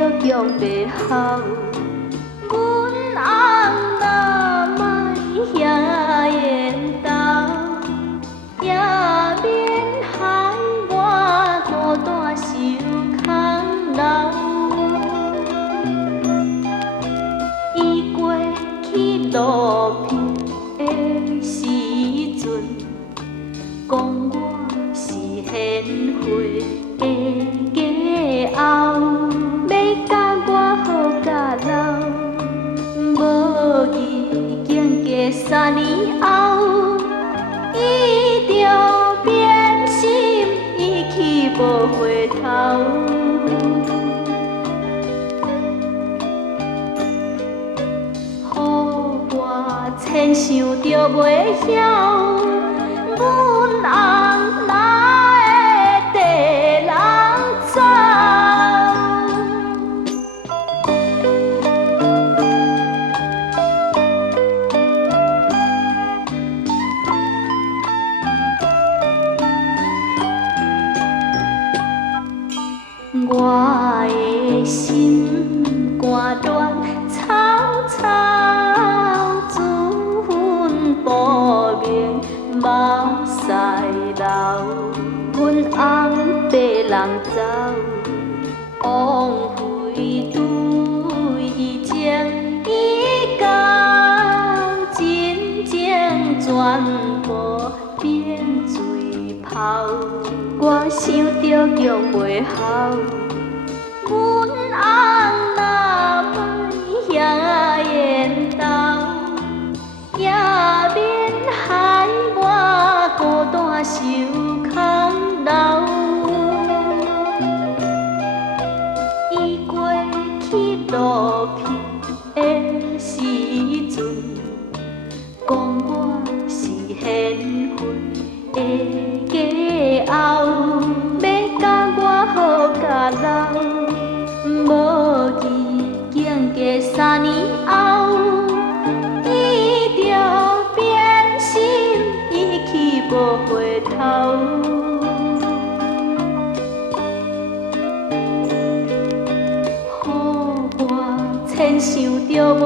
着强袂孝，阮翁若莫遐缘投，也免害我孤单受空留。伊过去路边的时阵，讲我是贤惠的家后，要甲我好甲老。无意间过3年后，伊就变心，伊去无回头。好我千想着袂晓，阮翁哪会地人走？我的心肝断，草草船不明，目屎流。阮翁被人走，枉费对伊情，伊到真情全部变水泡。我想着强袂孝，阮翁若莫遐缘投，也免害我孤单受空留。伊过去路边的时阵，讲我是贤惠的家后，要甲我好甲老。无意间过3年后，伊就变心，伊去无回头。好我千想着袂